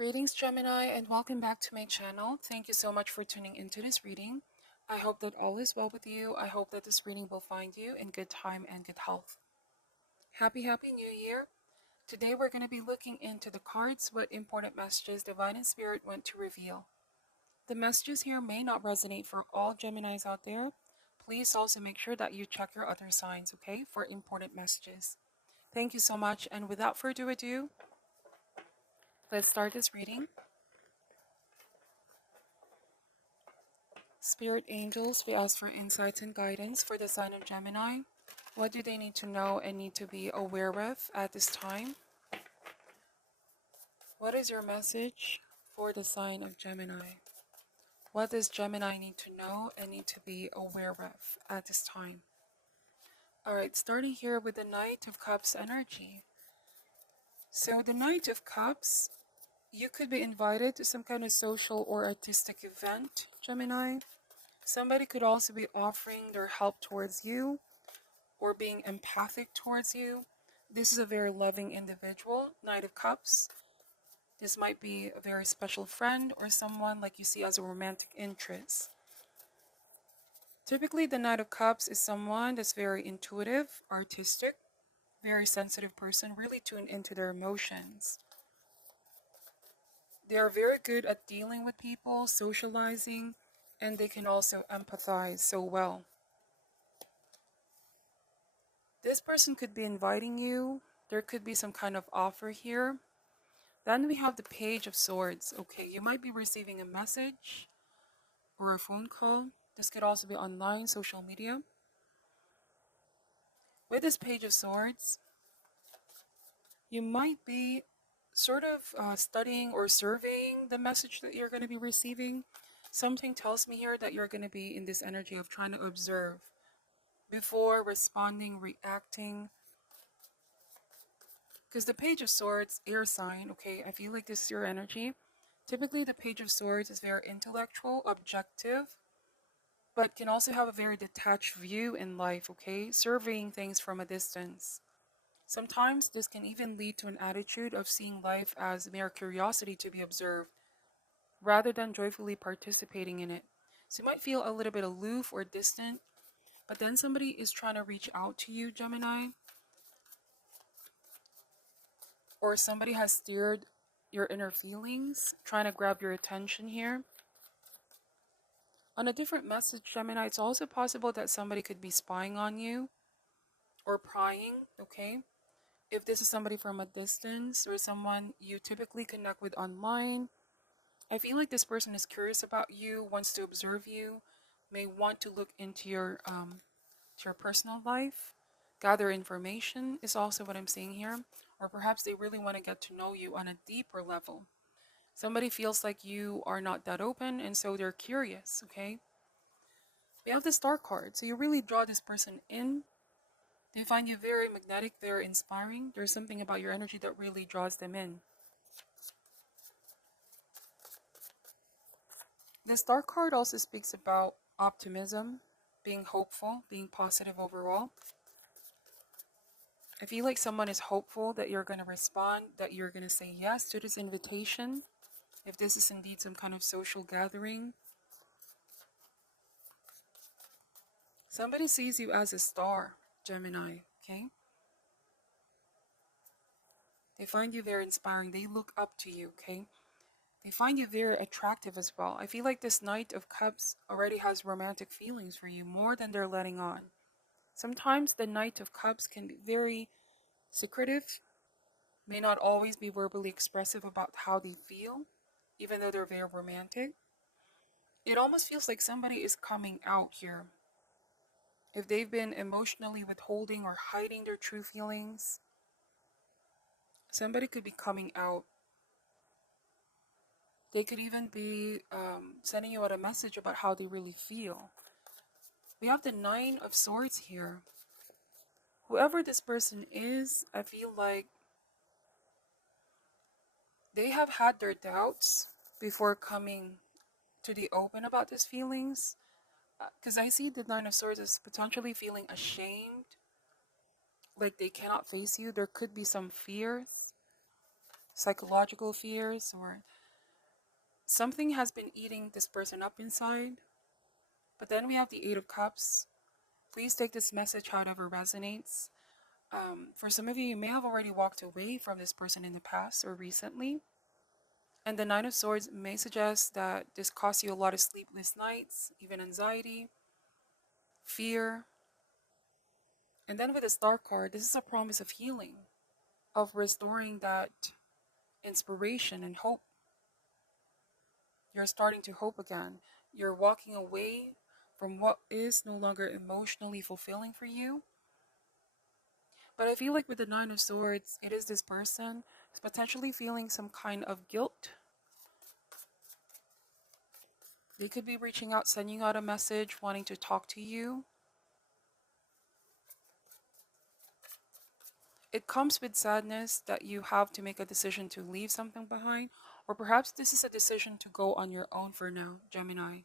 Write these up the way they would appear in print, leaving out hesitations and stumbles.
Greetings, Gemini, and welcome back to my channel. Thank you so much for tuning into this reading. I hope that all is well with you. I hope that this reading will find you in good time and good health. Happy New Year! Today we're going to be looking into the cards, what important messages Divine and Spirit want to reveal. The messages here may not resonate for all Geminis out there. Please also make sure that you check your other signs, okay, for important messages. Thank you so much, and without further ado, let's start this reading. Spirit angels, we ask for insights and guidance for the sign of Gemini. What do they need to know and need to be aware of at this time? What is your message for the sign of Gemini? What does Gemini need to know and need to be aware of at this time? Alright, starting here with the Knight of Cups energy. So the Knight of Cups, you could be invited to some kind of social or artistic event, Gemini. Somebody could also be offering their help towards you or being empathic towards you. This is a very loving individual, Knight of Cups. This might be a very special friend or someone like you see as a romantic interest. Typically, the Knight of Cups is someone that's very intuitive, artistic, very sensitive person, really tuned into their emotions. They are very good at dealing with people, socializing, and they can also empathize so well. This person could be inviting you. There could be some kind of offer here. Then we have the Page of Swords. Okay, you might be receiving a message or a phone call. This could also be online, social media. With this Page of Swords, you might be sort of studying or surveying the message that you're going to be receiving. Something tells me here that you're going to be in this energy of trying to observe before responding, reacting. Because the Page of Swords, air sign, okay, I feel like this is your energy. Typically, the Page of Swords is very intellectual, objective, but can also have a very detached view in life, okay, surveying things from a distance. Sometimes this can even lead to an attitude of seeing life as mere curiosity to be observed, rather than joyfully participating in it. So you might feel a little bit aloof or distant, but then somebody is trying to reach out to you, Gemini, or somebody has steered your inner feelings, trying to grab your attention here. On a different message, Gemini, it's also possible that somebody could be spying on you or prying, okay? If this is somebody from a distance or someone you typically connect with online, I feel like this person is curious about you, wants to observe you, may want to look into your personal life, gather information is also what I'm seeing here. Or perhaps they really want to get to know you on a deeper level. Somebody feels like you are not that open, and so they're curious, okay? We have the Star card, so you really draw this person in. They find you very magnetic, very inspiring. There's something about your energy that really draws them in. The Star card also speaks about optimism, being hopeful, being positive overall. I feel like someone is hopeful that you're going to respond, that you're going to say yes to this invitation. If this is indeed some kind of social gathering. Somebody sees you as a star, Gemini, okay? They find you very inspiring. They look up to you, okay? They find you very attractive as well. I feel like this Knight of Cups already has romantic feelings for you, more than they're letting on. Sometimes the Knight of Cups can be very secretive, may not always be verbally expressive about how they feel, even though they're very romantic. It almost feels like somebody is coming out here. If they've been emotionally withholding or hiding their true feelings, somebody could be coming out. They could even be sending you out a message about how they really feel. We have the Nine of Swords here. Whoever this person is, I feel like they have had their doubts before coming to the open about these feelings. Because I see the Nine of Swords as potentially feeling ashamed, like they cannot face you. There could be some fears. psychological fears, or something has been eating this person up inside. But then we have the Eight of Cups. Please take this message however resonates. For some of you, you may have already walked away from this person in the past or recently. And the Nine of Swords may suggest that this costs you a lot of sleepless nights, even anxiety, fear. And then with the Star card, this is a promise of healing, of restoring that inspiration and hope. You're starting to hope again. You're walking away from what is no longer emotionally fulfilling for you. But I feel like with the Nine of Swords, it is this person who's potentially feeling some kind of guilt. They could be reaching out, sending out a message, wanting to talk to you. It comes with sadness that you have to make a decision to leave something behind, or perhaps this is a decision to go on your own for now, Gemini.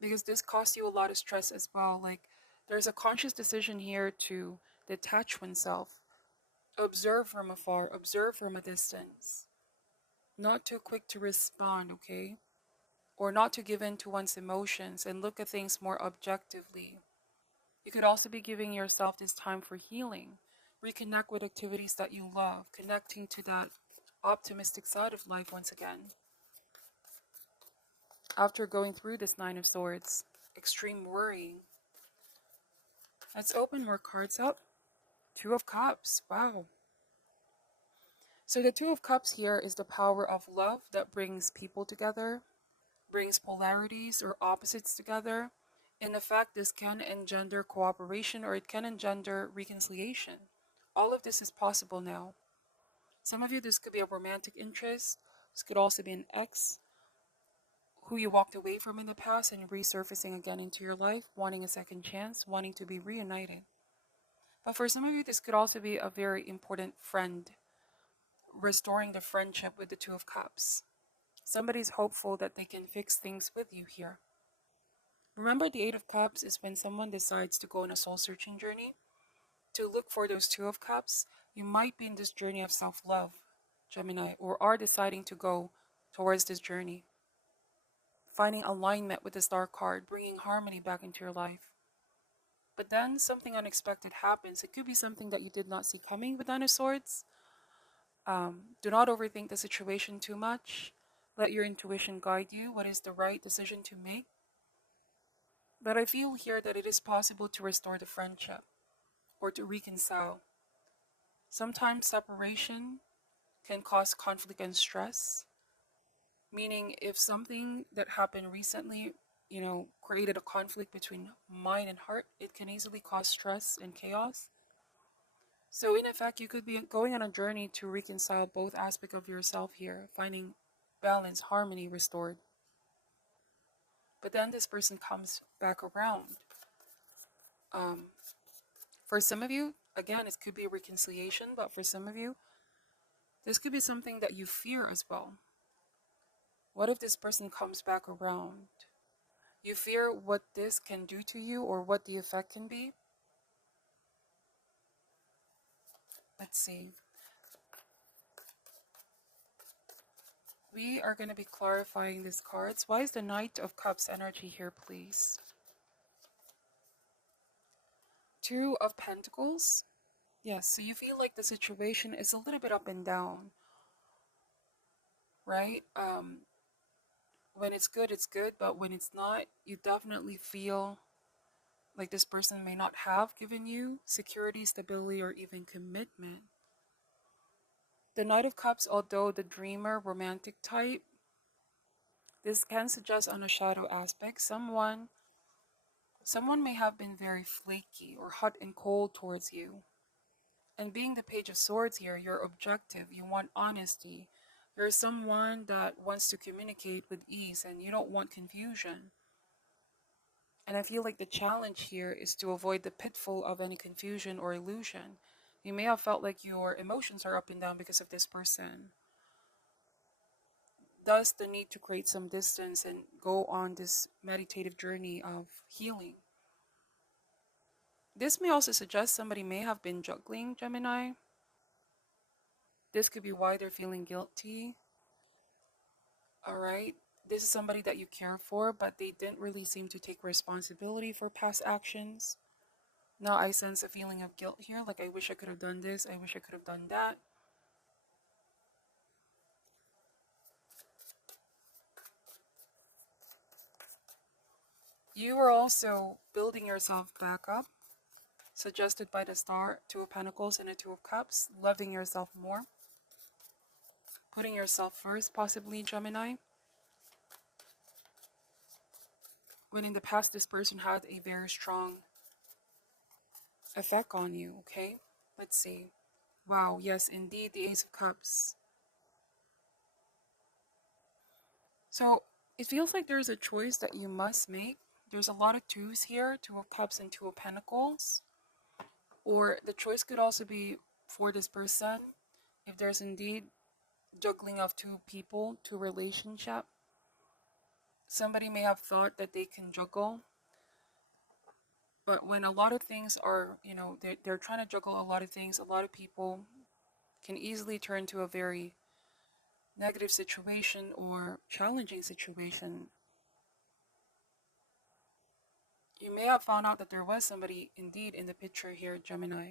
Because this costs you a lot of stress as well. Like, there's a conscious decision here to detach oneself, observe from afar, observe from a distance, not too quick to respond, okay? Or not to give in to one's emotions and look at things more objectively. You could also be giving yourself this time for healing, reconnect with activities that you love, connecting to that optimistic side of life once again. After going through this Nine of Swords, extreme worrying. Let's open more cards up. Two of Cups. Wow. So the Two of Cups here is the power of love that brings people together, brings polarities or opposites together. In effect, this can engender cooperation or it can engender reconciliation. All of this is possible now. Some of you, this could be a romantic interest. This could also be an ex who you walked away from in the past and resurfacing again into your life, wanting a second chance, wanting to be reunited. But for some of you, this could also be a very important friend, restoring the friendship with the Two of Cups. Somebody's hopeful that they can fix things with you here. Remember, the Eight of Cups is when someone decides to go on a soul-searching journey. To look for those Two of Cups, you might be in this journey of self-love, Gemini, or are deciding to go towards this journey. Finding alignment with the Star card, bringing harmony back into your life. But then something unexpected happens. It could be something that you did not see coming with Nine of Swords. Do not overthink the situation too much. Let your intuition guide you. What is the right decision to make? But I feel here that it is possible to restore the friendship or to reconcile. Sometimes separation can cause conflict and stress, meaning if something that happened recently, created a conflict between mind and heart, it can easily cause stress and chaos. So in effect, you could be going on a journey to reconcile both aspects of yourself here, finding balance, harmony restored. But then this person comes back around. Um, for some of you, again, it could be a reconciliation, but for some of you, this could be something that you fear as well. What if this person comes back around? You fear what this can do to you or what the effect can be? Let's see. We are going to be clarifying these cards. Why is the Knight of Cups energy here, please? Two of Pentacles. Yes, so you feel like the situation is a little bit up and down, right? When it's good, but when it's not, you definitely feel like this person may not have given you security, stability, or even commitment. The Knight of Cups, although the dreamer, romantic type, this can suggest on a shadow aspect, someone may have been very flaky or hot and cold towards you. And being the Page of Swords here, you're objective, you want honesty. You're someone that wants to communicate with ease and you don't want confusion. And I feel like the challenge here is to avoid the pitfall of any confusion or illusion. You may have felt like your emotions are up and down because of this person. Thus, the need to create some distance and go on this meditative journey of healing. This may also suggest somebody may have been juggling, Gemini. This could be why they're feeling guilty. All right. This is somebody that you care for, but they didn't really seem to take responsibility for past actions. Now I sense a feeling of guilt here, like I wish I could have done this, I wish I could have done that. You are also building yourself back up, suggested by the star, Two of Pentacles and a Two of Cups, loving yourself more, putting yourself first, possibly Gemini. When in the past this person had a very strong effect on you, okay? Let's see. Wow, yes, indeed, the Ace of Cups. So it feels like there's a choice that you must make. There's a lot of twos here, Two of Cups and Two of Pentacles. Or the choice could also be for this person, if there's indeed juggling of two people, two relationship. Somebody may have thought that they can juggle, but when a lot of things are, they're trying to juggle a lot of things, a lot of people can easily turn to a very negative situation or challenging situation. You may have found out that there was somebody indeed in the picture here, Gemini.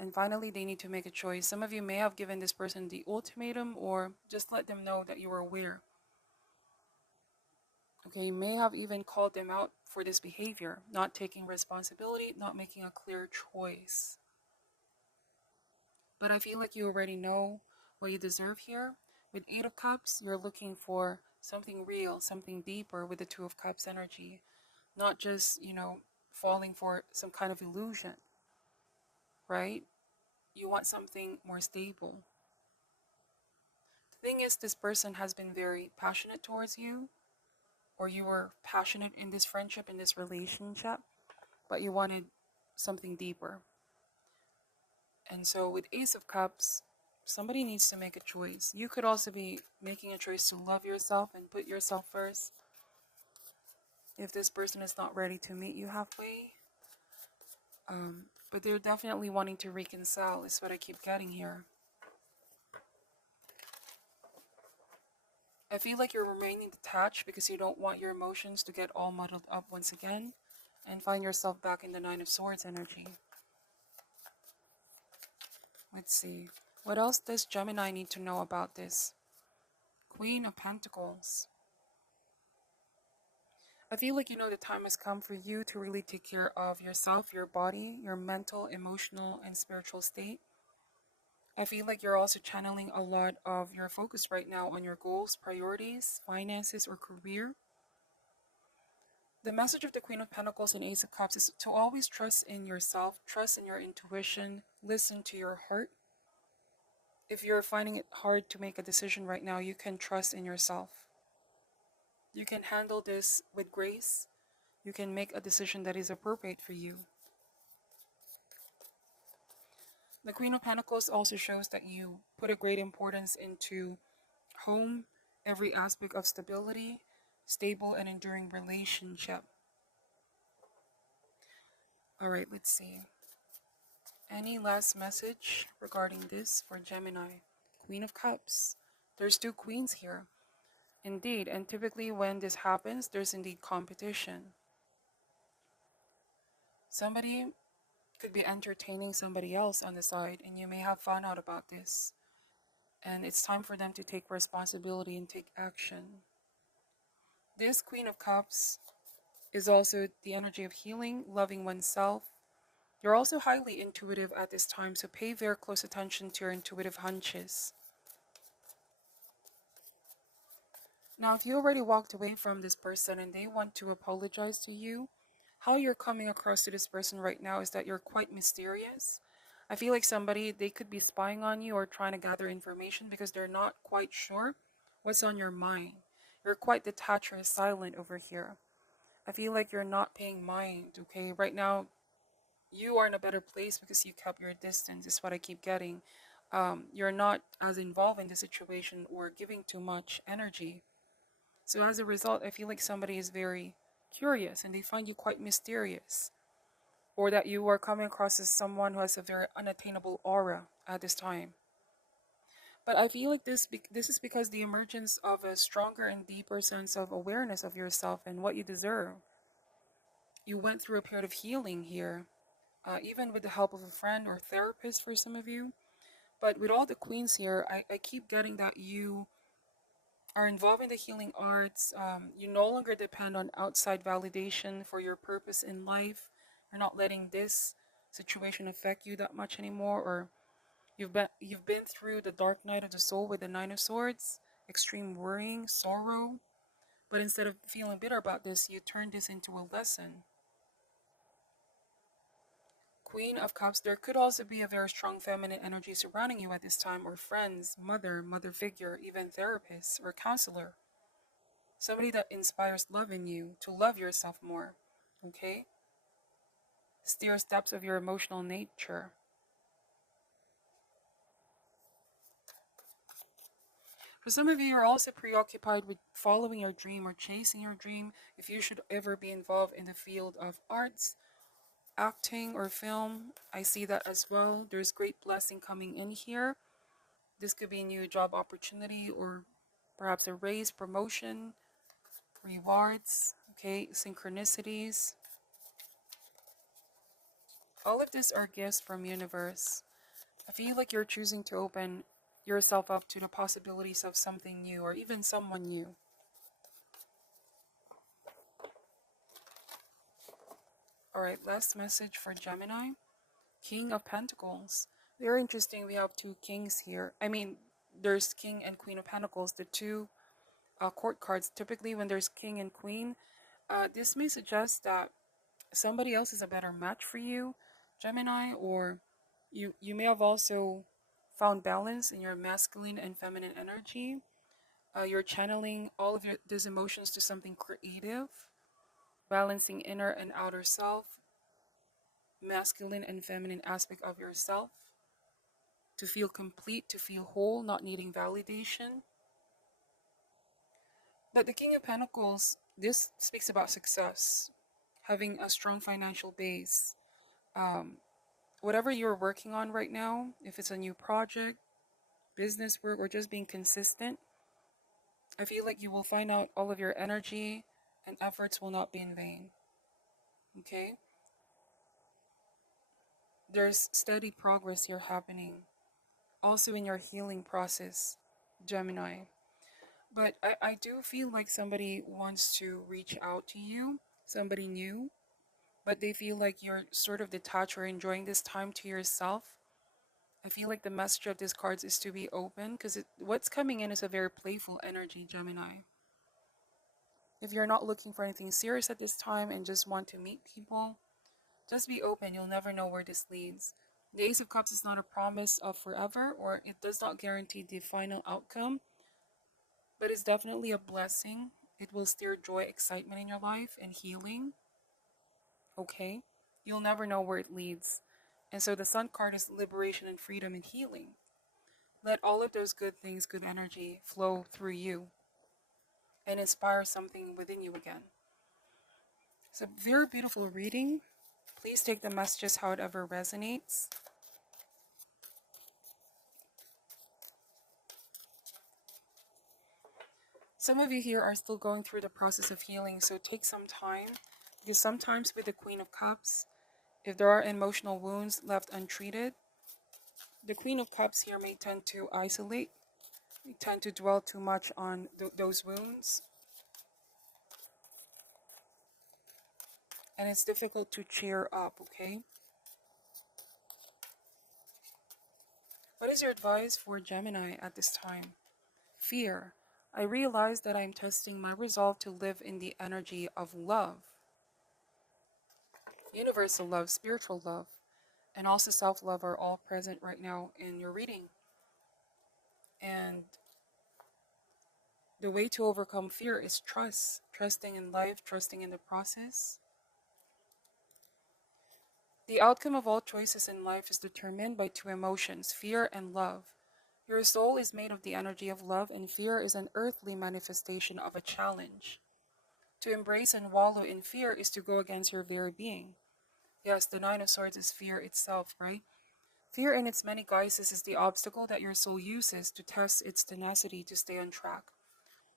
And finally, they need to make a choice. Some of you may have given this person the ultimatum or just let them know that you were aware. Okay, you may have even called them out for this behavior, not taking responsibility, not making a clear choice. But I feel like you already know what you deserve here. With Eight of Cups, you're looking for something real, something deeper with the Two of Cups energy. Not just, falling for some kind of illusion, right? You want something more stable. The thing is, this person has been very passionate towards you, or you were passionate in this friendship, in this relationship, but you wanted something deeper. And so with Ace of Cups, somebody needs to make a choice. You could also be making a choice to love yourself and put yourself first. If this person is not ready to meet you halfway, but they're definitely wanting to reconcile, is what I keep getting here. I feel like you're remaining detached because you don't want your emotions to get all muddled up once again and find yourself back in the Nine of Swords energy. Let's see. What else does Gemini need to know about this? Queen of Pentacles. I feel like the time has come for you to really take care of yourself, your body, your mental, emotional, and spiritual state. I feel like you're also channeling a lot of your focus right now on your goals, priorities, finances, or career. The message of the Queen of Pentacles and Ace of Cups is to always trust in yourself, trust in your intuition, listen to your heart. If you're finding it hard to make a decision right now, you can trust in yourself. You can handle this with grace. You can make a decision that is appropriate for you. The Queen of Pentacles also shows that you put a great importance into home, every aspect of stability, stable and enduring relationship. All right, let's see. Any last message regarding this for Gemini? Queen of Cups. There's two queens here. Indeed, and typically when this happens, there's indeed competition. Somebody could be entertaining somebody else on the side, and you may have found out about this. And it's time for them to take responsibility and take action. This Queen of Cups is also the energy of healing, loving oneself. You're also highly intuitive at this time, so pay very close attention to your intuitive hunches. Now, if you already walked away from this person and they want to apologize to you, how you're coming across to this person right now is that you're quite mysterious. I feel like they could be spying on you or trying to gather information because they're not quite sure what's on your mind. You're quite detached or silent over here. I feel like you're not paying mind, okay? Right now, you are in a better place because you kept your distance, is what I keep getting. You're not as involved in the situation or giving too much energy. So as a result, I feel like somebody is very curious and they find you quite mysterious. Or that you are coming across as someone who has a very unattainable aura at this time. But I feel like this is because the emergence of a stronger and deeper sense of awareness of yourself and what you deserve. You went through a period of healing here, even with the help of a friend or therapist for some of you. But with all the queens here, I keep getting that you are involved in the healing arts. You no longer depend on outside validation for your purpose in life. You're not letting this situation affect you that much anymore, or you've been through the dark night of the soul with the Nine of Swords, extreme worrying, sorrow. But instead of feeling bitter about this, you turn this into a lesson. Queen of Cups, there could also be a very strong feminine energy surrounding you at this time, or friends, mother figure, even therapist or counselor. Somebody that inspires love in you to love yourself more. Okay? Steer steps of your emotional nature. For some of you, you're also preoccupied with following your dream or chasing your dream. If you should ever be involved in the field of arts, acting, or film, I see that as well. There's great blessing coming in here. This could be a new job opportunity or perhaps a raise, promotion, rewards, okay, synchronicities. All of these are gifts from universe. I feel like you're choosing to open yourself up to the possibilities of something new or even someone new. Alright, last message for Gemini. King of Pentacles. Very interesting. We have two kings here. I mean, there's King and Queen of Pentacles, the two court cards. Typically, when there's King and Queen, this may suggest that somebody else is a better match for you, Gemini, or you may have also found balance in your masculine and feminine energy. You're channeling all of these emotions to something creative, balancing inner and outer self, masculine and feminine aspect of yourself, to feel complete, to feel whole, not needing validation. But the King of Pentacles, this speaks about success, having a strong financial base. Um, Whatever you're working on right now, if it's a new project, business work, or just being consistent, I feel like you will find out all of your energy and efforts will not be in vain. Okay? There's steady progress here happening. Also in your healing process, Gemini. But I do feel like somebody wants to reach out to you, somebody new, but they feel like you're sort of detached or enjoying this time to yourself. I feel like the message of these cards is to be open because what's coming in is a very playful energy, Gemini. If you're not looking for anything serious at this time and just want to meet people, just be open. You'll never know where this leads. The Ace of Cups is not a promise of forever, or it does not guarantee the final outcome, but it's definitely a blessing. It will stir joy, excitement in your life, and healing. Okay? You'll never know where it leads. And so the Sun card is liberation and freedom and healing. Let all of those good things, good energy flow through you and inspire something within you again. It's a very beautiful reading. Please take the messages however resonates. Some of you here are still going through the process of healing, so take some time. Because sometimes with the Queen of Cups, if there are emotional wounds left untreated, the Queen of Cups here may tend to isolate. They tend to dwell too much on those wounds. And it's difficult to cheer up, okay? What is your advice for Gemini at this time? Fear. I realize that I'm testing my resolve to live in the energy of love. Universal love, spiritual love, and also self-love are all present right now in your reading. And the way to overcome fear is trust. Trusting in life, trusting in the process. The outcome of all choices in life is determined by two emotions, fear and love. Your soul is made of the energy of love, and fear is an earthly manifestation of a challenge. To embrace and wallow in fear is to go against your very being. Yes, the Nine of Swords is fear itself, right? Fear in its many guises is the obstacle that your soul uses to test its tenacity to stay on track.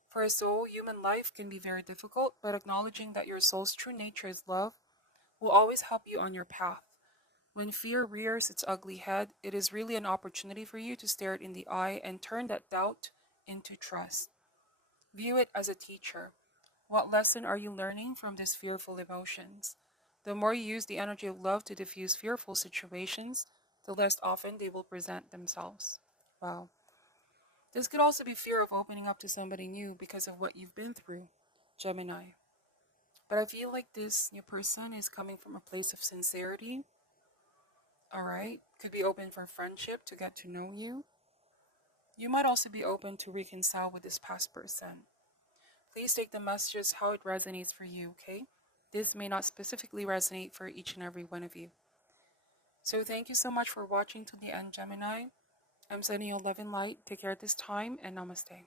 For a soul, human life can be very difficult, but acknowledging that your soul's true nature is love will always help you on your path. When fear rears its ugly head, it is really an opportunity for you to stare it in the eye and turn that doubt into trust. View it as a teacher. What lesson are you learning from these fearful emotions? The more you use the energy of love to diffuse fearful situations, the less often they will present themselves. Wow. This could also be fear of opening up to somebody new because of what you've been through, Gemini. But I feel like this new person is coming from a place of sincerity. All right. Could be open for friendship to get to know you. You might also be open to reconcile with this past person. Please take the messages how it resonates for you, okay? This may not specifically resonate for each and every one of you. So thank you so much for watching to the end, Gemini. I'm sending you love and light. Take care at this time, and namaste.